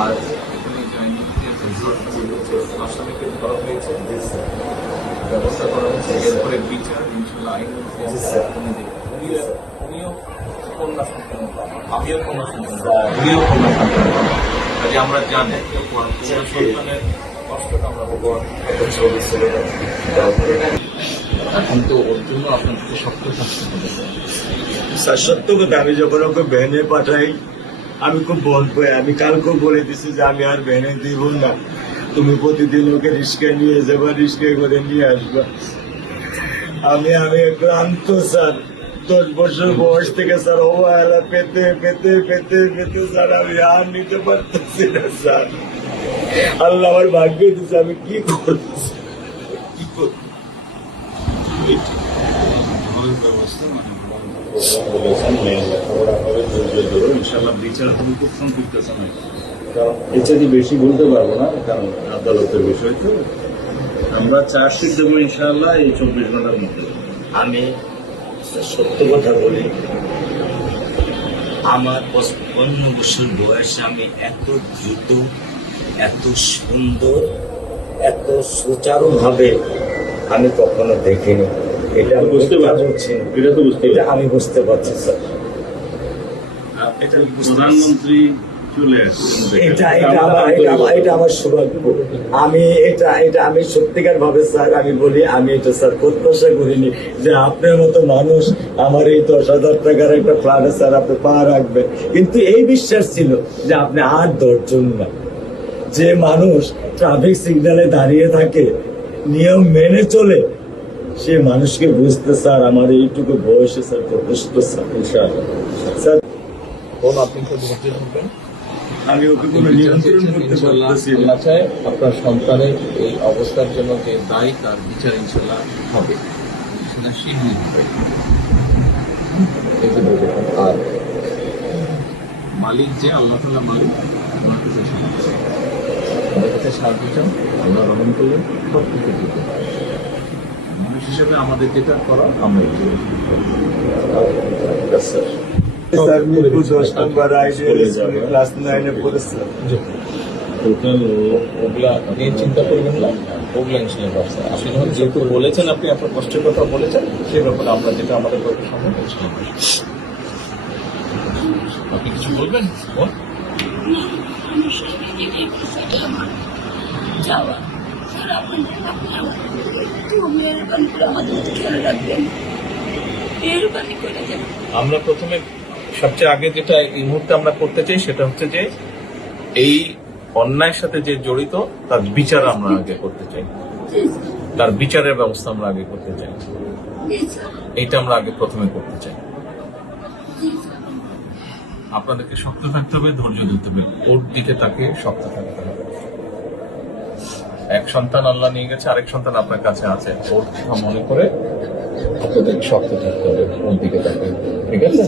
আর আসামিকে ধরা হয়েছে, ব্যবস্থা করা হয়েছে, এরপরে বিচার ইনশাল্লাহ আইন উনিও কন্যা সন্তান, আমিও কন্যা সন্তান, উনিও কন্যা সন্তান, কাজে আমরা জানি সন্তানের কষ্টটা আমরা এখন তো ওর জন্য আপনার কাছে শক্ত থাকতে হবে। স্যার সত্য কথা, আমি যখন ওকে ভ্যানে পাঠাই আমি খুব বল পাই। আমি কালকেও বলে দিছি যে আমি আর ভ্যানে দিব না, তুমি প্রতিদিন ওকে রিস্কায় নিয়ে যাবা, রিস্কায় করে নিয়ে আসবা। আমি ক্লান্ত স্যার, 10 বছর বয়স থেকে স্যার অবহেলা পেতে পেতে পেতে পেতে স্যার আমি আর নিতে পারতেছি না স্যার। আল্লাহ আমার ভাগ্য দিচ্ছে, আমি কি করছি কি করছি। ইনশাল্লাহ বিচার তুমি খুব সম্পৃক্ত সময়, কারণ এছাড়া বেশি বলতে পারবো না, কারণ আদালতের বিষয় তো। আমরা চার্জশিট দেবো ইনশাল্লাহ এই 24 ঘন্টার মধ্যে। আমি সত্য কথা বলি, আমার 55 বছর বয়সে আমি এত দ্রুত, এত সুন্দর, এত সুচারুভাবে আমি কখনো দেখিনি। এটা বুঝতে পারছি, এটা তো বুঝতে, এটা আমি বুঝতে পারছি স্যার। এটা প্রধানমন্ত্রী চলে আসছেন, এটা আমার সৌভাগ্য। আমি সত্যিকার ভাবে স্যার আমি বলি, আমি এটা স্যার প্রত্যাশা করিনি যে আপনার মতো মানুষ আমার এই 10,000 টাকার একটা ফ্ল্যাটে স্যার আপনি পা রাখবেন, কিন্তু এই বিশ্বাস ছিল যে আপনি আর 10 জন না। যে মানুষ ট্রাফিক সিগন্যালে দাঁড়িয়ে থাকে, নিয়ম মেনে চলে, সে মানুষকে বুঝতে স্যার আমার এইটুকু বয়সে স্যার যথেষ্ট স্যার। স্যার আপনি ধৈর্য ধরবেন, আমি ওকে কোনো নিয়ন্ত্রণ করতে পারতেছি না। আল্লাহ চায় আপনার সন্তানের এই অবস্থার জন্য যে দায়ী, তার বিচার ইনশাল্লাহ হবে, সেটা শীঘ্রই হবে। আর মালিক যে আল্লাহ তাআলা মালিক, ওনার কাছে সাহায্য চাই, ওনার কাছে সাহায্য চান, আল্লাহ রহম করলেন, সব কিছু দিতে পারে। মানুষ হিসেবে আমাদের যেটা করা আমরা স্যার মিরপুর 10 নম্বর আইডিয়াল ক্লাস 9 এ পড়েছে। টোটাল ওগুলা নিয়ে চিন্তা করবেন না, ওগুলা ইনশাল্লাহ ব্যবস্থা। আপনি যখন যেহেতু বলেছেন, আপনি আপনার কষ্টের কথা বলেছেন, সেই ব্যাপারে আমরা যেটা আমাদের পক্ষে সম্ভব আপনি কিছু বলবেন? আমরা প্রথমে সবচেয়ে আগে যেটা এই মুহূর্তে আমরা করতে চাই সেটা হচ্ছে যে এই অন্যায়ের সাথে যে জড়িত তার বিচার আমরা আগে করতে চাই, তার বিচারের ব্যবস্থা আমরা আগে করতে চাই, এইটা আমরা আগে প্রথমে করতে চাই। আপনাদেরকে শক্ত থাকতে হবে, ধৈর্য ধরতে হবে, ওর দিকে তাকে শক্ত থাকতে হবে। এক সন্তান আল্লাহ নিয়ে গেছে, আরেক সন্তান আপনার কাছে আছে, ওর কথা মনে করে আপনাদের শক্ত থাকতে হবে, ওর দিকে তাকে। ঠিক আছে?